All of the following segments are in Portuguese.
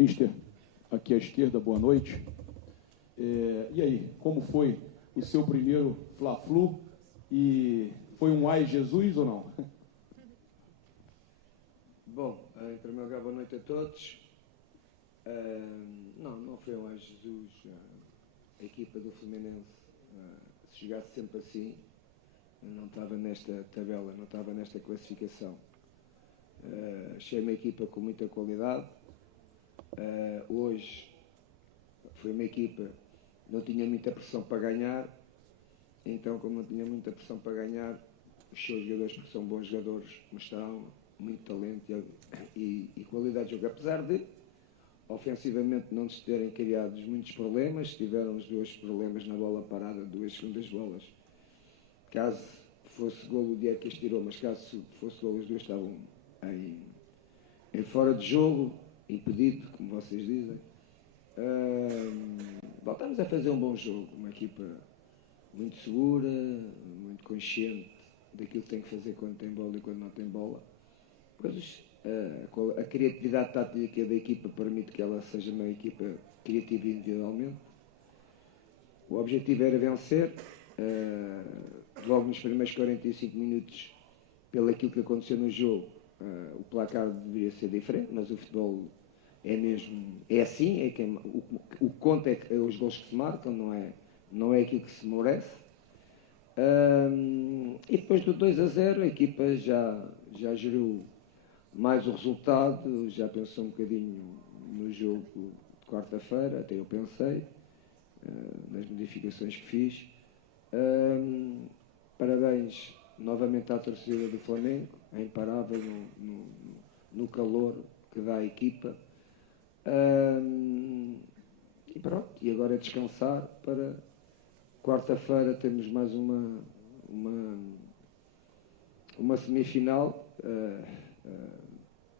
Mister, aqui à esquerda, boa noite. E aí, como foi o seu primeiro Fla-Flu? E foi um ai Jesus ou não? Bom, em primeiro lugar, boa noite a todos. Não foi um ai Jesus. A equipa do Fluminense, se jogasse sempre assim, não estava nesta tabela, não estava nesta classificação. Achei uma equipa com muita qualidade. Hoje foi uma equipa que não tinha muita pressão para ganhar, então, como não tinha muita pressão para ganhar, os seus jogadores, que são bons jogadores, mostraram muito talento e qualidade de jogo. Apesar de, ofensivamente, não nos terem criado muitos problemas, tivemos 2 problemas na bola parada, 2 segundas bolas. Caso fosse golo, o Diego que as tirou, mas caso fosse golo, os 2 estavam em fora de jogo, impedido, como vocês dizem. Voltamos a fazer um bom jogo, uma equipa muito segura, muito consciente daquilo que tem que fazer quando tem bola e quando não tem bola. Pois, a criatividade tática da equipa permite que ela seja uma equipa criativa individualmente. O objetivo era vencer. Logo nos primeiros 45 minutos, pelo aquilo que aconteceu no jogo, o placar deveria ser diferente, mas o futebol é assim, o que conta é os gols que se marcam, não é aquilo que se merece. E depois do 2-0 a equipa já gerou mais o resultado, já pensou um bocadinho no jogo de quarta-feira, até eu pensei, nas modificações que fiz. Parabéns novamente à torcida do Flamengo, é imparável no calor que dá à equipa. E pronto, e agora é descansar para quarta-feira. Temos mais uma semifinal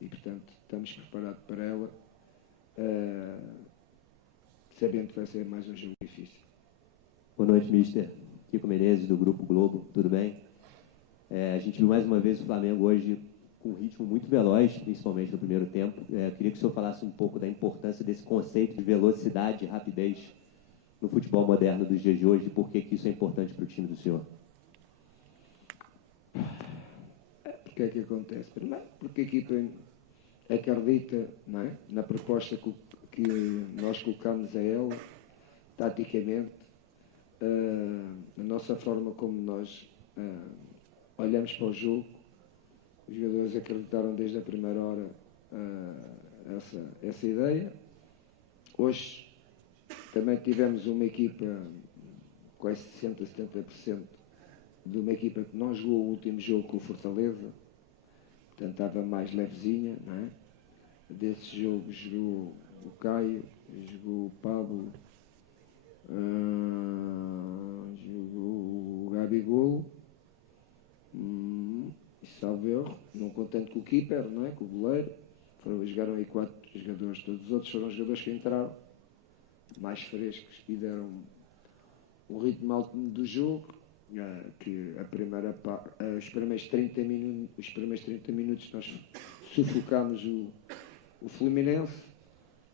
e portanto estamos preparados para ela, sabendo que vai ser mais um jogo difícil. Boa noite, Mister. Kiko Menezes, do Grupo Globo, tudo bem? A gente viu mais uma vez o Flamengo hoje com um ritmo muito veloz, principalmente no primeiro tempo. Queria que o senhor falasse um pouco da importância desse conceito de velocidade e rapidez no futebol moderno dos dias de hoje e por que isso é importante para o time do senhor. Porque é que acontece? Primeiro, porque a equipa acredita, não é, na proposta que nós colocamos a ela, taticamente, a nossa forma como nós olhamos para o jogo. Os jogadores acreditaram desde a primeira hora essa ideia. Hoje também tivemos uma equipa, quase 60%, 70%, de uma equipa que não jogou o último jogo com o Fortaleza, portanto estava mais levezinha, não é? Desse jogo jogou o Caio, jogou o Pablo, jogou o Gabigol, e salvo erro, não contente com o keeper, não é? Com o goleiro. Jogaram aí 4 jogadores, todos os outros foram jogadores que entraram mais frescos e deram o ritmo alto do jogo, que os primeiros 30 minutos nós sufocámos o Fluminense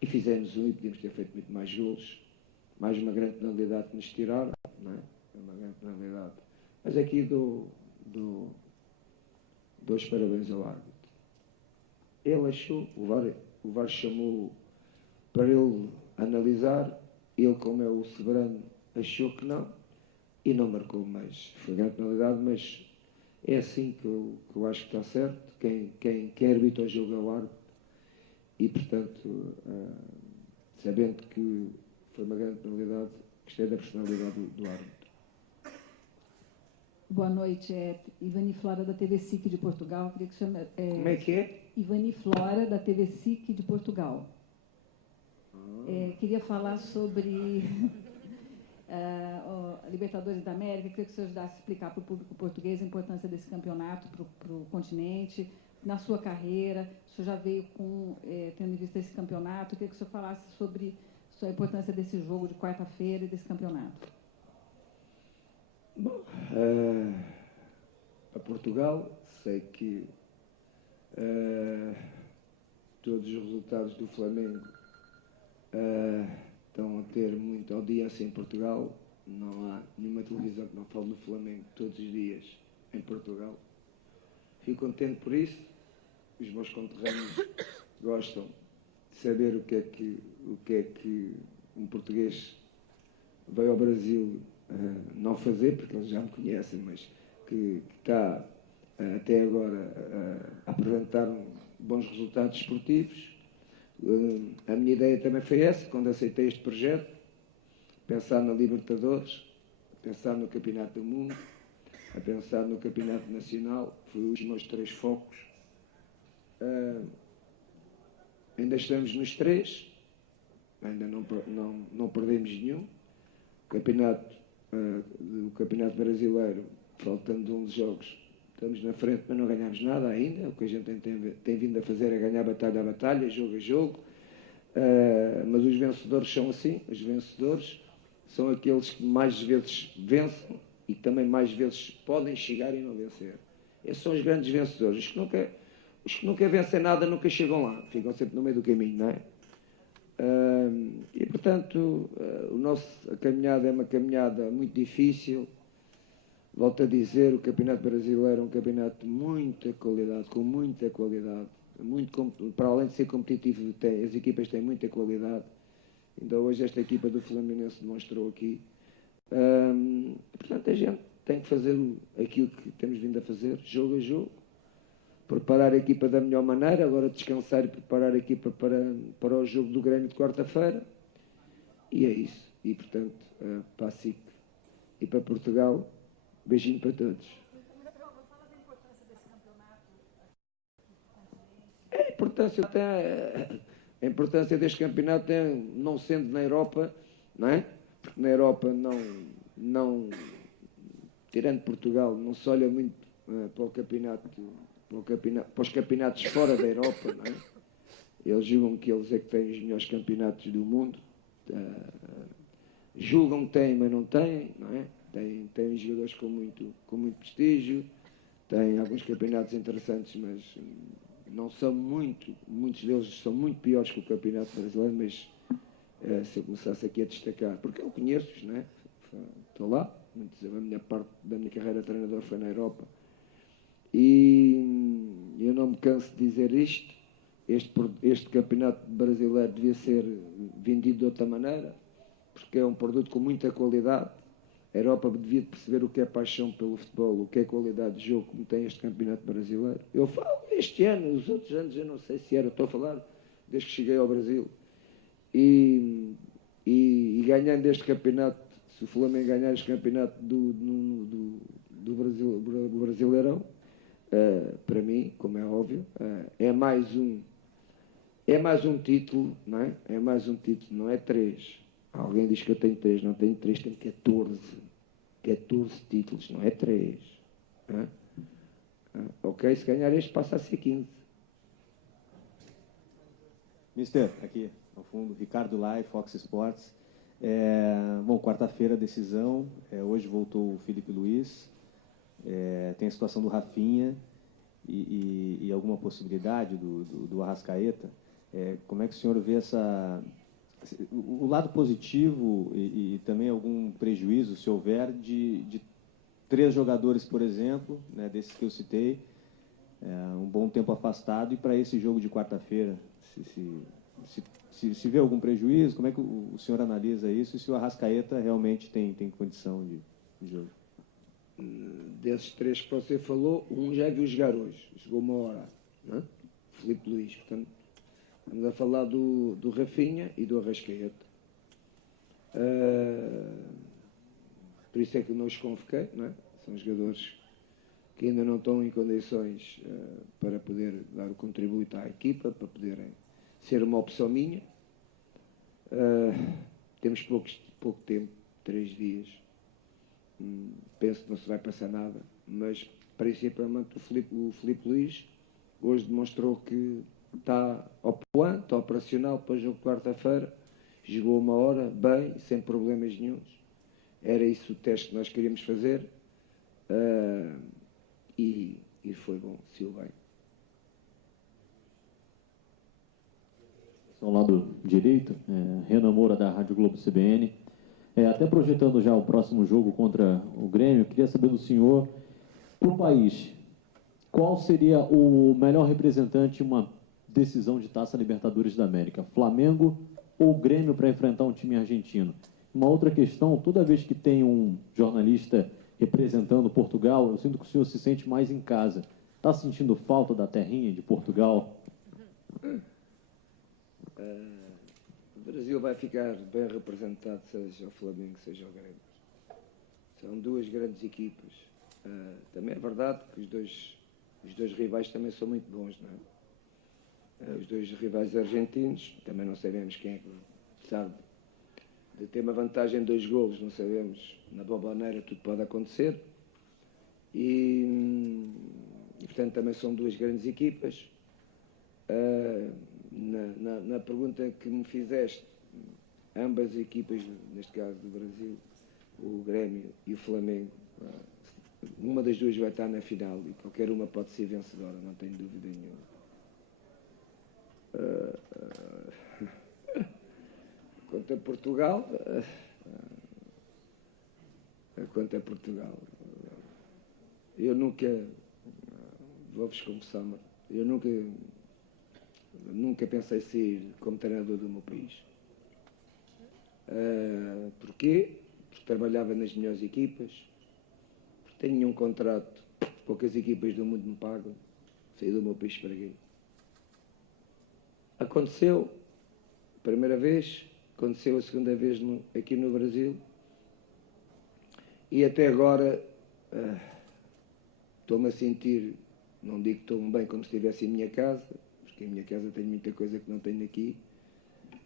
e fizemos um, e podíamos ter feito muito mais golos, mais uma grande penalidade que nos tiraram, não é? Uma grande penalidade. Mas aqui dou os parabéns ao árbitro. Ele achou, o VAR chamou para ele analisar, ele, como é o soberano, achou que não e não marcou mais. Foi grande penalidade, mas é assim que eu acho que está certo. Quem arbitra o jogo é o árbitro e, portanto, sabendo que foi uma grande penalidade, gostei da personalidade do árbitro. Boa noite, Ivani Flora, da TV SIC de Portugal. Queria que o senhor, Como é que é? Ivani Flora, da TV SIC de Portugal. Queria falar sobre a Libertadores da América. Queria que o senhor ajudasse a explicar para o público português a importância desse campeonato para o continente, na sua carreira. O senhor já veio tendo em vista esse campeonato. Queria que o senhor falasse sobre a importância desse jogo de quarta-feira e desse campeonato. Bom, a Portugal, sei que todos os resultados do Flamengo Estão a ter muita audiência em Portugal. Não há nenhuma televisão que não fale do Flamengo todos os dias em Portugal. Fico contente por isso. Os meus conterrâneos gostam de saber o que é que um português veio ao Brasil não fazer, porque eles já me conhecem, mas que está até agora a apresentar bons resultados esportivos. A minha ideia também foi essa, quando aceitei este projeto, pensar na Libertadores, pensar no Campeonato do Mundo, a pensar no Campeonato Nacional, foram os meus 3 focos. Ainda estamos nos 3, ainda não perdemos nenhum. O Campeonato Brasileiro, faltando 11 jogos, estamos na frente, mas não ganhamos nada ainda. O que a gente tem vindo a fazer é ganhar batalha a batalha, jogo a jogo. Mas os vencedores são assim. Os vencedores são aqueles que mais vezes vencem e também mais vezes podem chegar e não vencer. Esses são os grandes vencedores. Os que nunca vencem nada nunca chegam lá. Ficam sempre no meio do caminho, não é? E, portanto, a caminhada é uma caminhada muito difícil. Volto a dizer, o Campeonato Brasileiro é um campeonato de muita qualidade, com muita qualidade. Para além de ser competitivo, as equipas têm muita qualidade. Ainda hoje esta equipa do Fluminense demonstrou aqui. Portanto, a gente tem que fazer aquilo que temos vindo a fazer, jogo a jogo. Preparar a equipa da melhor maneira, agora descansar e preparar a equipa para o jogo do Grêmio de quarta-feira. E é isso. E, portanto, para a SIC e para Portugal, beijinho para todos. A importância deste campeonato é, não sendo na Europa, não é? Porque na Europa não tirando Portugal, não se olha muito para os campeonatos fora da Europa, não é? Eles julgam que eles é que têm os melhores campeonatos do mundo. Julgam que têm, mas não têm, não é? Têm jogadores com muito prestígio, têm alguns campeonatos interessantes, mas não são muitos deles são muito piores que o campeonato brasileiro, mas se eu começasse aqui a destacar, porque eu conheço-os, não é? Estou lá, a minha parte da minha carreira de treinador foi na Europa. E eu não me canso de dizer isto, este campeonato brasileiro devia ser vendido de outra maneira, porque é um produto com muita qualidade. A Europa devia perceber o que é paixão pelo futebol, o que é qualidade de jogo, como tem este campeonato brasileiro. Eu falo este ano, os outros anos eu não sei se era, estou a falar desde que cheguei ao Brasil. E ganhando este campeonato, se o Flamengo ganhar este campeonato do Brasileirão, para mim, como é óbvio, é mais um título, não é? É mais um título, não é 3. Alguém diz que eu tenho 3, não tenho 3, tenho 14. 14 títulos, não é 3. Ok, se ganhar este passa a ser 15. Mister, aqui ao fundo, Ricardo Lai, Fox Sports. Bom, quarta-feira decisão, hoje voltou o Felipe Luiz, tem a situação do Rafinha e alguma possibilidade do Arrascaeta. Como é que o senhor vê o lado positivo e também algum prejuízo, se houver, de 3 jogadores, por exemplo, né, desses que eu citei, um bom tempo afastado, e para esse jogo de quarta-feira, se vê algum prejuízo, como é que o senhor analisa isso, e se o Arrascaeta realmente tem condição de jogo? Desses 3 que você falou, um já viu jogar hoje, jogou 1 hora, não é? Filipe Luís, portanto, estamos a falar do Rafinha e do Arrascaeta. Por isso é que eu não os convoquei, não é? São jogadores que ainda não estão em condições para poder dar o contributo à equipa, para poderem ser uma opção minha. Temos pouco tempo, 3 dias. Penso que não se vai passar nada, mas principalmente o Filipe Luís hoje demonstrou que está ao plano, está operacional para o jogo de quarta-feira, jogou 1 hora, bem, sem problemas nenhuns. Era isso o teste que nós queríamos fazer, e foi bom, saiu bem. ao lado direito, Renan Moura, da Rádio Globo CBN. Até projetando já o próximo jogo contra o Grêmio, queria saber do senhor, para o país, qual seria o melhor representante em uma decisão de Taça Libertadores da América? Flamengo ou Grêmio para enfrentar um time argentino? Uma outra questão, toda vez que tem um jornalista representando Portugal, eu sinto que o senhor se sente mais em casa. Está sentindo falta da terrinha de Portugal? O Brasil vai ficar bem representado, seja o Flamengo, seja o Grêmio. São duas grandes equipas. Também é verdade que os dois rivais também são muito bons, não é? Os dois rivais argentinos, também não sabemos quem é que, apesar de ter uma vantagem de 2 golos, não sabemos, na Bombonera tudo pode acontecer. E portanto também são duas grandes equipas. Na pergunta que me fizeste, ambas as equipas, neste caso do Brasil, o Grêmio e o Flamengo, uma das duas vai estar na final e qualquer uma pode ser vencedora, não tenho dúvida nenhuma. Quanto a Portugal, eu nunca, vou-vos confessar, eu nunca pensei ser como treinador do meu país. Porquê? Porque trabalhava nas melhores equipas, porque tenho um contrato, poucas equipas do mundo me pagam, saí do meu país para aqui. Aconteceu a primeira vez, aconteceu a segunda vez aqui no Brasil e até agora estou-me a sentir, não digo que estou-me bem como se estivesse em minha casa, porque em minha casa tenho muita coisa que não tenho aqui,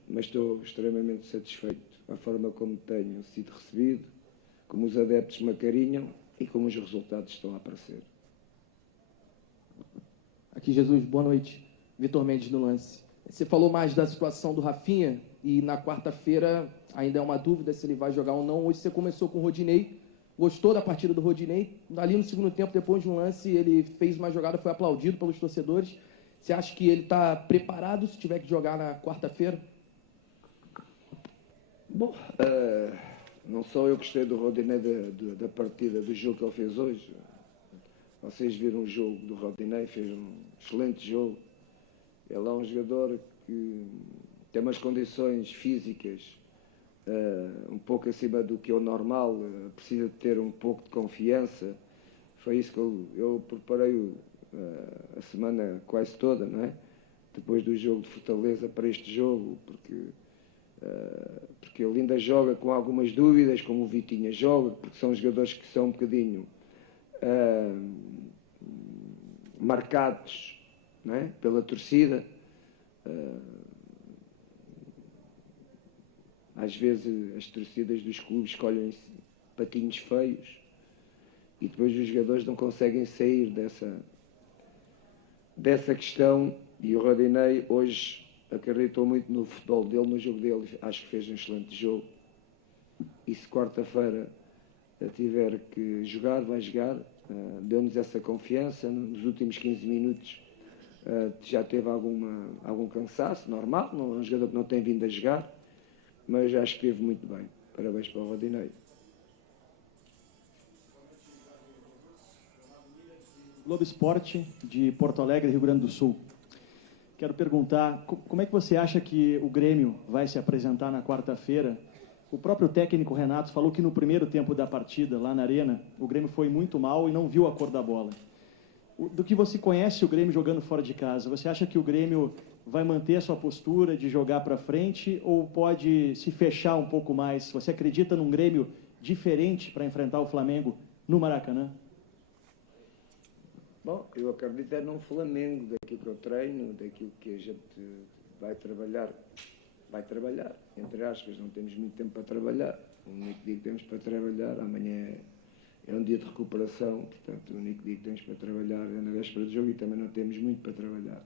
mas estou extremamente satisfeito a forma como tenho sido recebido, como os adeptos me acarinham e como os resultados estão a aparecer. Aqui, Jesus, boa noite. Vitor Mendes no lance. Você falou mais da situação do Rafinha e na quarta-feira ainda é uma dúvida se ele vai jogar ou não. Hoje você começou com o Rodinei, gostou da partida do Rodinei. Ali no segundo tempo, depois de um lance, ele fez uma jogada, foi aplaudido pelos torcedores. Você acha que ele está preparado se tiver que jogar na quarta-feira? Bom, não só eu gostei do Rodinei da partida, do jogo que ele fez hoje. Vocês viram o jogo do Rodinei, fez um excelente jogo. Ele é um jogador que tem umas condições físicas um pouco acima do que é o normal, precisa de ter um pouco de confiança. Foi isso que eu preparei a semana quase toda, não é? Depois do jogo de Fortaleza para este jogo, porque ele ainda joga com algumas dúvidas, como o Vitinha joga, porque são jogadores que são um bocadinho marcados, não é? Pela torcida. Às vezes as torcidas dos clubes escolhem patinhos feios e depois os jogadores não conseguem sair dessa questão, e o Rodinei hoje acreditou muito no futebol dele, no jogo dele, acho que fez um excelente jogo, e se quarta-feira tiver que jogar, vai jogar. Deu-nos essa confiança. Nos últimos 15 minutos já teve algum cansaço, normal, não é um jogador que não tem vindo a jogar, mas acho que esteve muito bem. Parabéns para o Rodinei. Globo Esporte, de Porto Alegre, Rio Grande do Sul. Quero perguntar, como é que você acha que o Grêmio vai se apresentar na quarta-feira? O próprio técnico Renato falou que no primeiro tempo da partida, lá na Arena, o Grêmio foi muito mal e não viu a cor da bola. Do que você conhece o Grêmio jogando fora de casa, você acha que o Grêmio vai manter a sua postura de jogar para frente ou pode se fechar um pouco mais? Você acredita num Grêmio diferente para enfrentar o Flamengo no Maracanã? Bom, eu acredito num Flamengo, daquilo que eu treino, daquilo que a gente vai trabalhar, entre aspas, não temos muito tempo para trabalhar. O único dia que temos para trabalhar, amanhã é um dia de recuperação, portanto, o único dia que temos para trabalhar é na véspera do jogo e também não temos muito para trabalhar.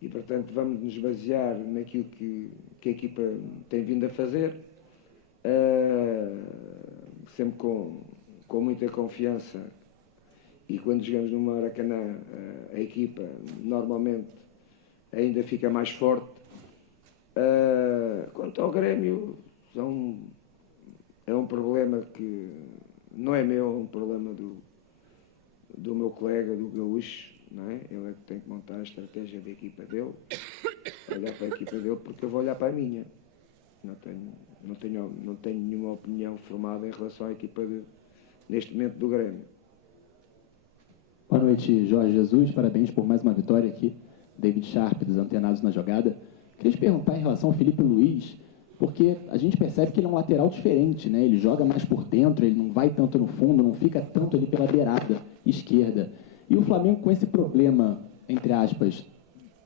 E, portanto, vamos nos basear naquilo que a equipa tem vindo a fazer, sempre com muita confiança. E quando jogamos no Maracanã, a equipa normalmente ainda fica mais forte, Quanto ao Grêmio, é um problema que não é meu, é um problema do meu colega, do Gaúcho, não é? Ele é que tem que montar a estratégia da equipa dele, olhar para a equipa dele, porque eu vou olhar para a minha. Não tenho nenhuma opinião formada em relação à equipa neste momento do Grêmio. Boa noite, Jorge Jesus. Parabéns por mais uma vitória aqui. David Sharp, dos Antenados na Jogada. Queria te perguntar em relação ao Felipe Luiz, porque a gente percebe que ele é um lateral diferente, né? Ele joga mais por dentro, ele não vai tanto no fundo, não fica tanto ali pela beirada esquerda. E o Flamengo com esse problema, entre aspas,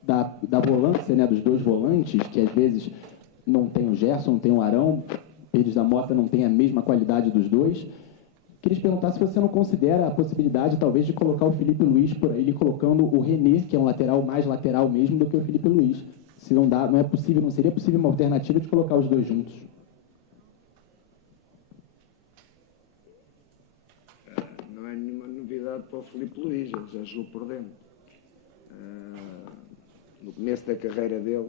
da volância, né? Dos dois volantes, que às vezes não tem o Gerson, não tem o Arão, Pires da Mota não tem a mesma qualidade dos dois. Queria te perguntar se você não considera a possibilidade, talvez, de colocar o Felipe Luiz por aí, colocando o René, que é um lateral mais lateral mesmo do que o Felipe Luiz. Se não dá, não é possível, não seria possível uma alternativa de colocar os dois juntos? Não é nenhuma novidade para o Felipe Luiz, ele já jogou por dentro. No começo da carreira dele,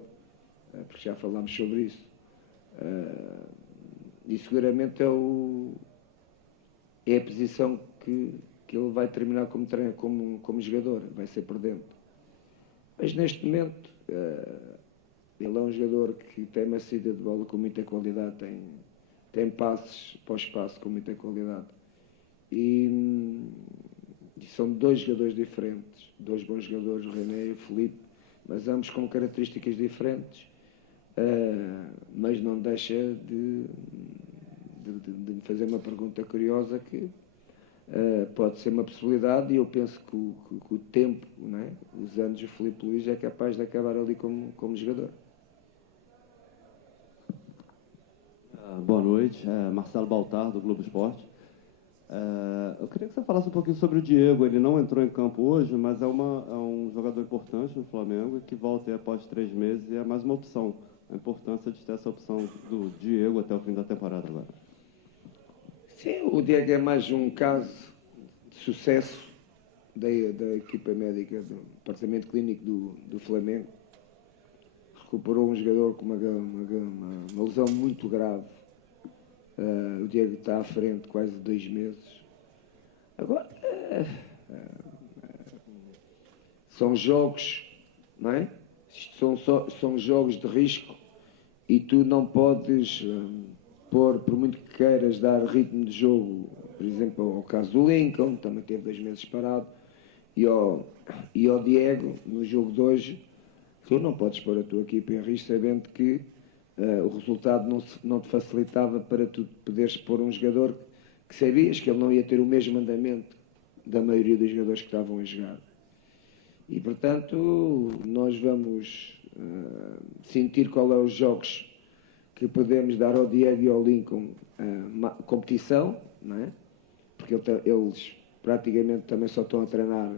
porque já falámos sobre isso, e seguramente é a posição que ele vai terminar como jogador, vai ser por dentro. Mas neste momento, ele é um jogador que tem uma saída de bola com muita qualidade, tem passes para o espaço com muita qualidade. E são dois jogadores diferentes, dois bons jogadores, o René e o Felipe, mas ambos com características diferentes, mas não deixa de me fazer uma pergunta curiosa que pode ser uma possibilidade, e eu penso que o tempo, não é? Os anos do Felipe Luiz é capaz de acabar ali como jogador. Boa noite, Marcelo Baltar, do Globo Esporte. Eu queria que você falasse um pouquinho sobre o Diego. Ele não entrou em campo hoje, mas é um jogador importante no Flamengo, que volta aí após 3 meses e é mais uma opção. A importância de ter essa opção do Diego até o fim da temporada agora. Sim, o Diego é mais um caso de sucesso da equipa médica do departamento clínico do Flamengo. Recuperou um jogador com uma lesão muito grave. O Diego está à frente quase 2 meses. Agora, são jogos, não é? São jogos de risco e tu não podes pôr, por muito que queiras dar ritmo de jogo, por exemplo, ao caso do Lincoln, também teve 2 meses parado, e ao Diego, no jogo de hoje, tu não podes pôr a tua equipa em risco sabendo que o resultado não te facilitava para tu poderes pôr um jogador que sabias que ele não ia ter o mesmo andamento da maioria dos jogadores que estavam a jogar. E, portanto, nós vamos sentir qual é os jogos que podemos dar ao Diego e ao Lincoln competição, não é? Porque eles praticamente também só estão a treinar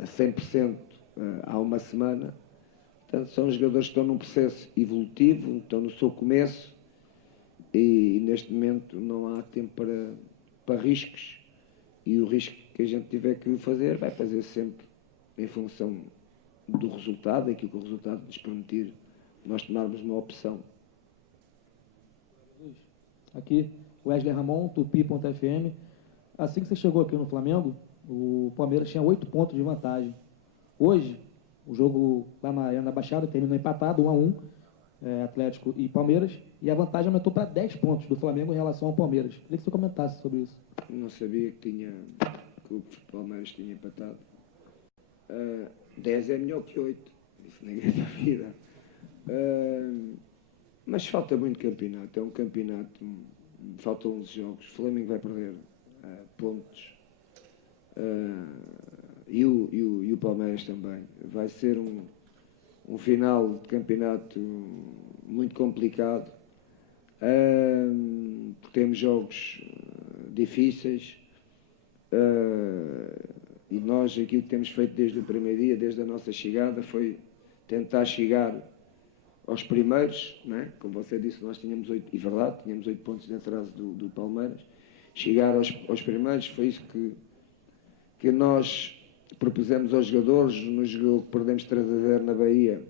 a 100% há uma semana. Portanto, são jogadores que estão num processo evolutivo, estão no seu começo e neste momento não há tempo para riscos, e o risco que a gente tiver que fazer vai fazer sempre em função do resultado, aquilo que o resultado nos permitir nós tomarmos uma opção. Aqui, Wesley Ramon, Tupi.fm. Assim que você chegou aqui no Flamengo, o Palmeiras tinha 8 pontos de vantagem. Hoje, o jogo lá na Arena da Baixada terminou empatado, 1-1, Atlético e Palmeiras, e a vantagem aumentou para 10 pontos do Flamengo em relação ao Palmeiras. Queria que você comentasse sobre isso. Não sabia que o Palmeiras tinha empatado. 10 é melhor que 8, isso ninguém duvida. Mas falta muito campeonato, é um campeonato, faltam 11 jogos, o Flamengo vai perder pontos, e o Palmeiras também. Vai ser um final de campeonato muito complicado, porque temos jogos difíceis, e nós aquilo que temos feito desde o primeiro dia, desde a nossa chegada, foi tentar chegar aos primeiros, não é? Como você disse, nós tínhamos 8, e verdade, tínhamos 8 pontos de atraso do Palmeiras. Chegar aos primeiros, foi isso que nós propusemos aos jogadores. No jogo que perdemos 3-0 na Bahia,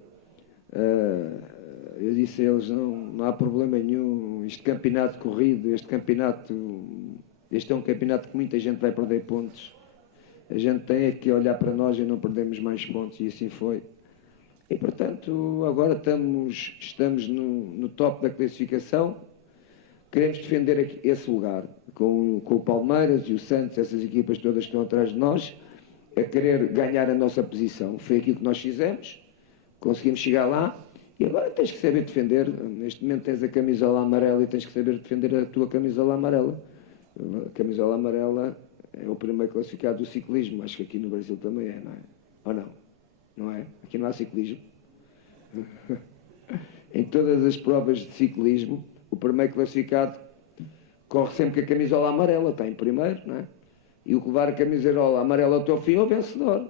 Eu disse a eles, não há problema nenhum, este campeonato corrido, este é um campeonato que muita gente vai perder pontos. A gente tem é que olhar para nós e não perdemos mais pontos, e assim foi. E, portanto, agora estamos no top da classificação, queremos defender esse lugar, com o Palmeiras e o Santos, essas equipas todas que estão atrás de nós, a querer ganhar a nossa posição. Foi aquilo que nós fizemos, conseguimos chegar lá, e agora tens que saber defender. Neste momento tens a camisola amarela e tens que saber defender a tua camisola amarela. A camisola amarela é o primeiro classificado do ciclismo, acho que aqui no Brasil também é, não é? Ou não? Não é? Aqui não há ciclismo. Em todas as provas de ciclismo, o primeiro classificado corre sempre com a camisola amarela, está em primeiro, não é? E o que levar a camisola amarela até ao fim é o vencedor.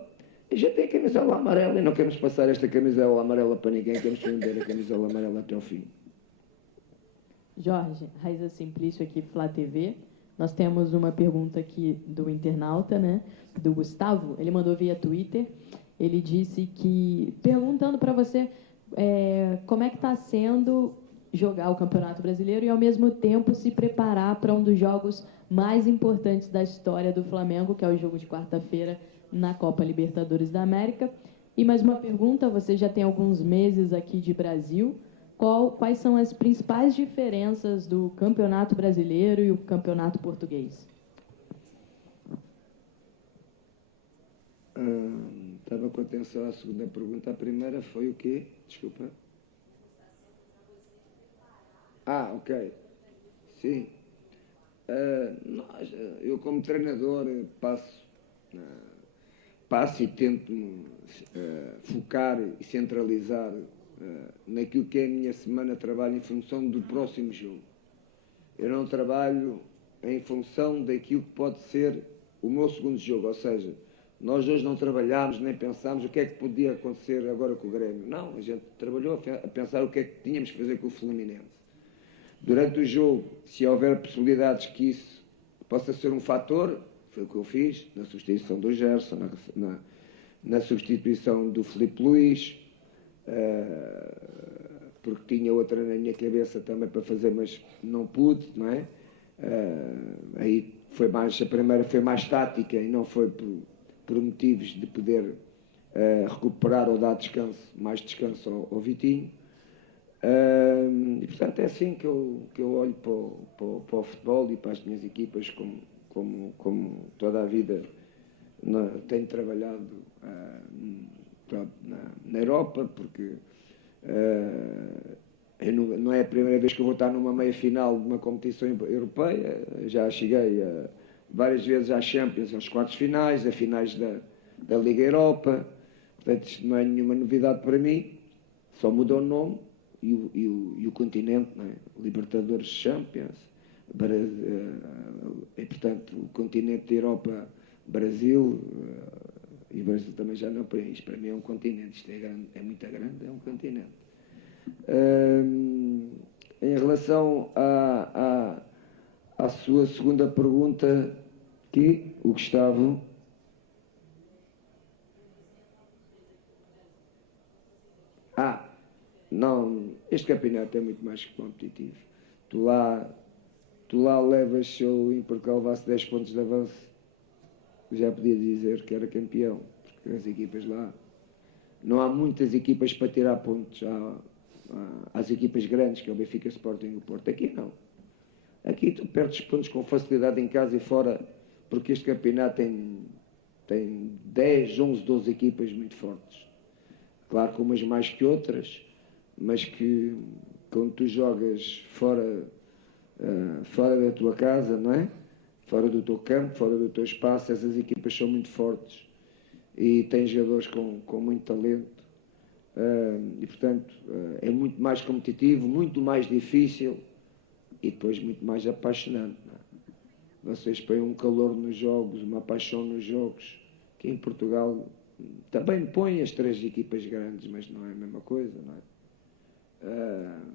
A gente tem a camisola amarela e não queremos passar esta camisola amarela para ninguém, queremos vender a camisola amarela até ao fim. Jorge, Raiza Simplício aqui, Flá TV. Nós temos uma pergunta aqui do internauta, né? Do Gustavo. Ele mandou via Twitter. Ele disse que, perguntando para você como é que está sendo jogar o Campeonato Brasileiro e, ao mesmo tempo, se preparar para um dos jogos mais importantes da história do Flamengo, que é o jogo de quarta-feira na Copa Libertadores da América. E mais uma pergunta, você já tem alguns meses aqui de Brasil. Quais são as principais diferenças do Campeonato Brasileiro e o Campeonato Português? Estava com atenção à segunda pergunta. A primeira foi o quê? Desculpa. Ok. Sim. Eu, como treinador, passo e tento focar e centralizar naquilo que é a minha semana de trabalho em função do próximo jogo. Eu não trabalho em função daquilo que pode ser o meu segundo jogo, ou seja, nós hoje não trabalhámos nem pensámos o que é que podia acontecer agora com o Grêmio. Não, a gente trabalhou a pensar o que é que tínhamos que fazer com o Fluminense. Durante o jogo, se houver possibilidades que isso possa ser um fator, foi o que eu fiz, na substituição do Gerson, na substituição do Filipe Luís, porque tinha outra na minha cabeça também para fazer, mas não pude, não é? Aí a primeira foi mais tática e não foi por motivos de poder recuperar ou dar mais descanso ao Vitinho. E portanto é assim que eu olho para o futebol e para as minhas equipas, como toda a vida tenho trabalhado na Europa, porque não é a primeira vez que eu vou estar numa meia-final de uma competição europeia. Já cheguei várias vezes às Champions, aos quartos finais, a finais da Liga Europa. Portanto, isto não é nenhuma novidade para mim, só mudou o nome e o continente, não é? Libertadores, Champions, e portanto o continente da Europa, Brasil, e o Brasil também já não é um país, para mim é um continente, isto é grande, é muito grande, é um continente. Em relação à sua segunda pergunta, que o Gustavo... Não, este campeonato é muito mais competitivo. Tu lá levas, se eu em Portugal levasse 10 pontos de avanço, já podia dizer que era campeão, porque as equipas lá, não há muitas equipas para tirar pontos. Há as equipas grandes, que é o Benfica, o Sporting e o Porto. Aqui não. Aqui tu perdes pontos com facilidade em casa e fora, porque este campeonato tem 10, 11, 12 equipas muito fortes. Claro que umas mais que outras, mas que quando tu jogas fora da tua casa, não é? Fora do teu campo, fora do teu espaço, essas equipas são muito fortes e têm jogadores com muito talento, e portanto é muito mais competitivo, muito mais difícil e depois muito mais apaixonante, não é? Vocês põem um calor nos jogos, uma paixão nos jogos, que em Portugal também põem as 3 equipas grandes, mas não é a mesma coisa, não é?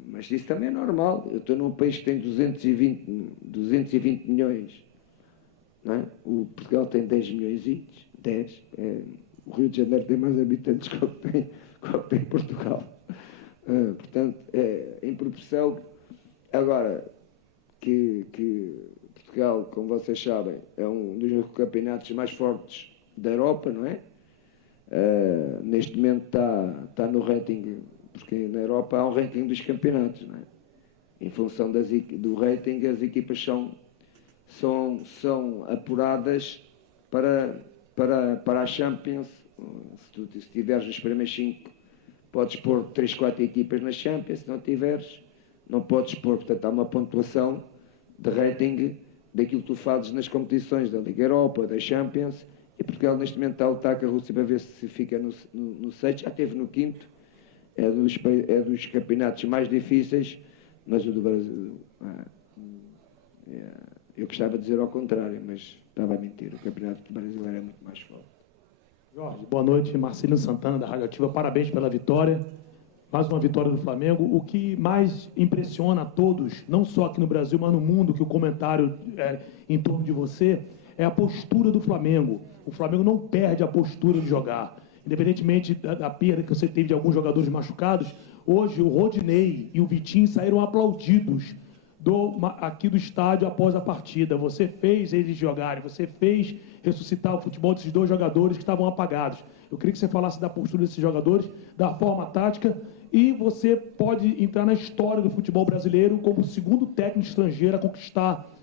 Mas isso também é normal. Eu estou num país que tem 220 milhões, não é? O Portugal tem 10 milhões, 10. O Rio de Janeiro tem mais habitantes que o que tem Portugal. Portanto, em proporção. Agora, que Portugal, como vocês sabem, é um dos campeonatos mais fortes da Europa, não é? Neste momento está no ranking, porque na Europa há um ranking dos campeonatos, não é? Em função do rating, as equipas são apuradas para a Champions. Se estiveres nos primeiros 5, podes pôr 3, 4 equipas na Champions. Se não tiveres, não podes pôr. Portanto, há uma pontuação de rating daquilo que tu fazes nas competições da Liga Europa, da Champions. E Portugal, neste momento, está a lutar com a Rússia para ver se fica no 6. Já esteve no 5º. É dos campeonatos mais difíceis, mas o do Brasil... eu gostava de dizer ao contrário, mas estava a mentir. O campeonato brasileiro é muito mais forte. Jorge, boa noite. Marcelino Santana, da Rádio Ativa. Parabéns pela vitória. Mais uma vitória do Flamengo. O que mais impressiona a todos, não só aqui no Brasil, mas no mundo, que o comentário em torno de você, é a postura do Flamengo. O Flamengo não perde a postura de jogar. Independentemente da perda que você teve de alguns jogadores machucados, hoje o Rodinei e o Vitinho saíram aplaudidos aqui do estádio após a partida. Você fez eles jogarem, você fez ressuscitar o futebol desses dois jogadores que estavam apagados. Eu queria que você falasse da postura desses jogadores, da forma tática, e você pode entrar na história do futebol brasileiro como o segundo técnico estrangeiro a conquistar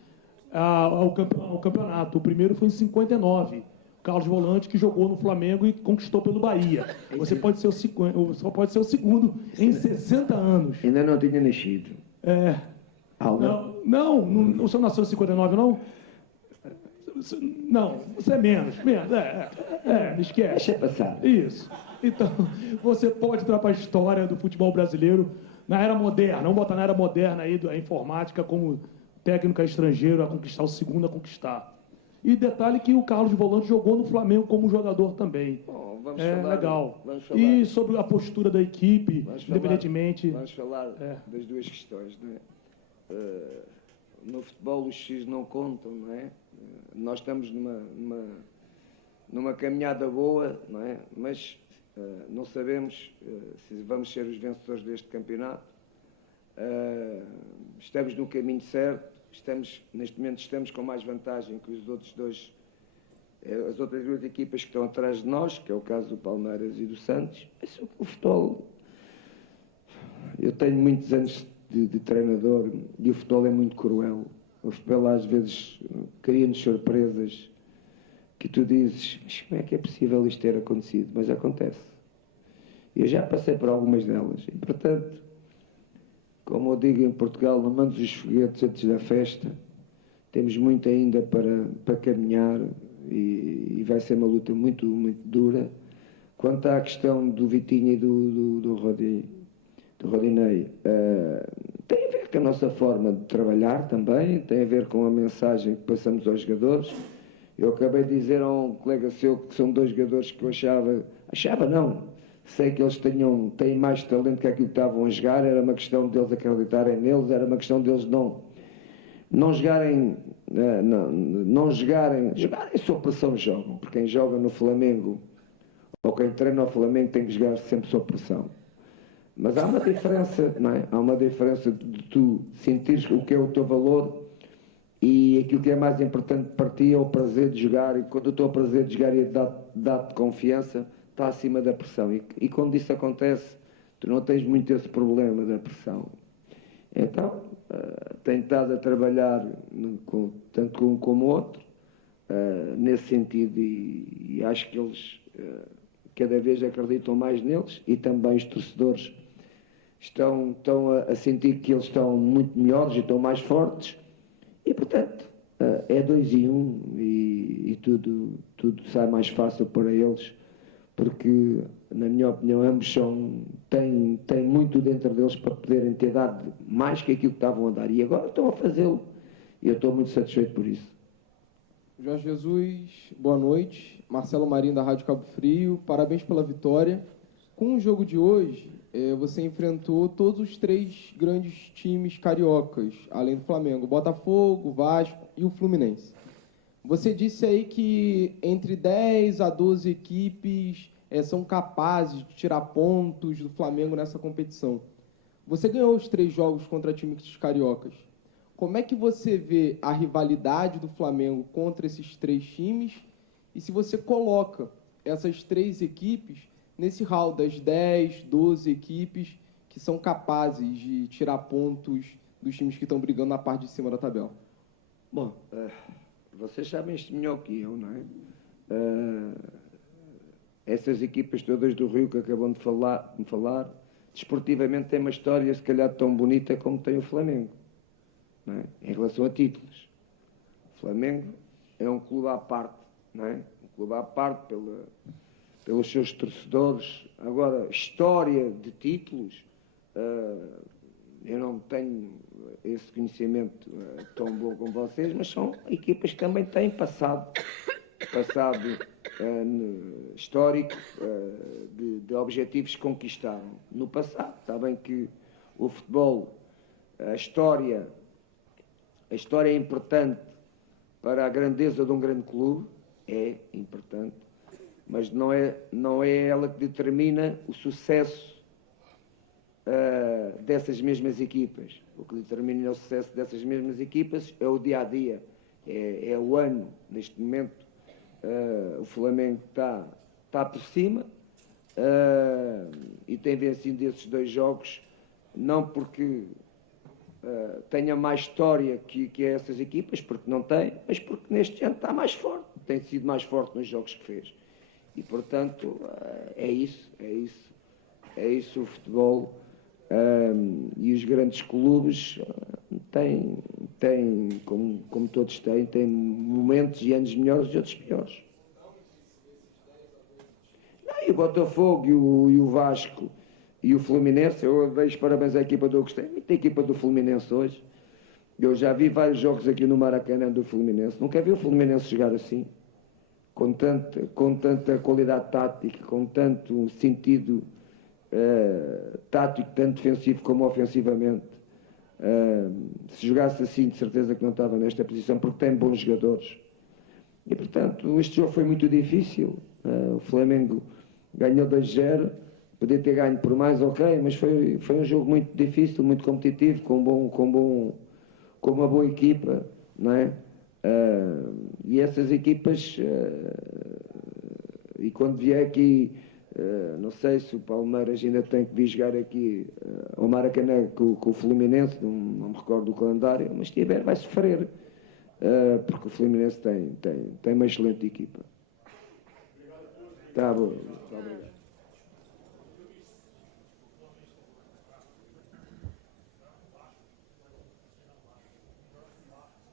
o campeonato. O primeiro foi em 59. Carlos Volante, que jogou no Flamengo e conquistou pelo Bahia. Você pode ser só pode ser o segundo em 60 anos. Ainda não tinha nascido. Não, o senhor nasceu em 59, não? Não, você é menos. Esquece. Deixa passar. Isso. Então, você pode entrar para a história do futebol brasileiro na era moderna. Vamos botar na era moderna aí da informática como técnico estrangeiro a conquistar, o segundo a conquistar. E detalhe que o Carlos Volante jogou no Flamengo como jogador também. Bom, vamos falar, legal. Vamos falar. E sobre a postura da equipe, independentemente... Vamos falar das duas questões, não é? No futebol os X não contam, não é? Nós estamos numa caminhada boa, não é? Mas não sabemos se vamos ser os vencedores deste campeonato. Estamos no caminho certo. Neste momento estamos com mais vantagem que as outras duas equipas que estão atrás de nós, que é o caso do Palmeiras e do Santos. O futebol, eu tenho muitos anos de treinador e o futebol é muito cruel. O futebol às vezes cria-nos surpresas que tu dizes, mas como é que é possível isto ter acontecido? Mas acontece. Eu já passei por algumas delas e, portanto, como eu digo em Portugal, não mandes os foguetes antes da festa. Temos muito ainda para caminhar e vai ser uma luta muito, muito dura. Quanto à questão do Vitinho e do Rodinei, tem a ver com a nossa forma de trabalhar também, tem a ver com a mensagem que passamos aos jogadores. Eu acabei de dizer a um colega seu que são dois jogadores que eu achava não, sei que eles têm mais talento que aquilo que estavam a jogar, era uma questão deles acreditarem neles, era uma questão deles não jogarem sob pressão jogam, porque quem joga no Flamengo ou quem treina no Flamengo tem que jogar sempre sob pressão. Mas há uma diferença, não é? Há uma diferença de tu sentires o que é o teu valor e aquilo que é mais importante para ti é o prazer de jogar, e quando o teu prazer de jogar e dá-te confiança, está acima da pressão. E quando isso acontece, tu não tens muito esse problema da pressão. Então, tenho estado a trabalhar tanto um como o outro, nesse sentido, e acho que eles cada vez acreditam mais neles, e também os torcedores estão a sentir que eles estão muito melhores e estão mais fortes, e portanto é 2-1 e tudo sai mais fácil para eles, porque na minha opinião ambos têm muito dentro deles para poderem ter dado mais que aquilo que estavam a dar, e agora estão a fazê-lo e eu estou muito satisfeito por isso. Jorge Jesus, boa noite. Marcelo Marinho, da Rádio Cabo Frio, parabéns pela vitória. Com o jogo de hoje, você enfrentou todos os 3 grandes times cariocas, além do Flamengo, Botafogo, Vasco e o Fluminense. Você disse aí que entre 10 a 12 equipes são capazes de tirar pontos do Flamengo nessa competição. Você ganhou os 3 jogos contra times cariocas. Como é que você vê a rivalidade do Flamengo contra esses 3 times? E se você coloca essas 3 equipes nesse hall das 10, 12 equipes que são capazes de tirar pontos dos times que estão brigando na parte de cima da tabela? Bom, vocês sabem isto melhor que eu, não é? Essas equipas todas do Rio que acabam de falar, desportivamente têm uma história se calhar tão bonita como tem o Flamengo, não é? Em relação a títulos. O Flamengo é um clube à parte, não é? Um clube à parte pelos seus torcedores. Agora, história de títulos, eu não tenho esse conhecimento tão bom como vocês, mas são equipas que também têm passado histórico de objetivos que conquistaram no passado. Sabem que o futebol, a história é importante para a grandeza de um grande clube, é importante, mas não é ela que determina o sucesso dessas mesmas equipas. O que determina o sucesso dessas mesmas equipas é o dia-a-dia, é o ano. Neste momento o Flamengo está por cima e tem vencido esses 2 jogos, não porque tenha mais história que essas equipas, porque não tem, mas porque neste ano está mais forte, tem sido mais forte nos jogos que fez. E, portanto, é isso o futebol. E os grandes clubes têm como todos têm momentos e anos melhores e outros piores. E o Botafogo e o Vasco e o Fluminense, eu deixo parabéns à equipa do Gostei, muita equipa do Fluminense hoje. Eu já vi vários jogos aqui no Maracanã do Fluminense, nunca vi o Fluminense jogar assim, com tanta qualidade tática, com tanto sentido tático, tanto defensivo como ofensivamente. Se jogasse assim, de certeza que não estava nesta posição, porque tem bons jogadores. E, portanto, este jogo foi muito difícil. O Flamengo ganhou 2-0, podia ter ganho por mais, ok, mas foi um jogo muito difícil, muito competitivo, com uma boa equipa, não é? E essas equipas, e quando vier aqui, não sei se o Palmeiras ainda tem que vir jogar aqui ao Maracanã com o Fluminense, não me recordo do calendário, mas se tiver vai sofrer, porque o Fluminense tem uma excelente equipa. Tá bom, muito obrigado.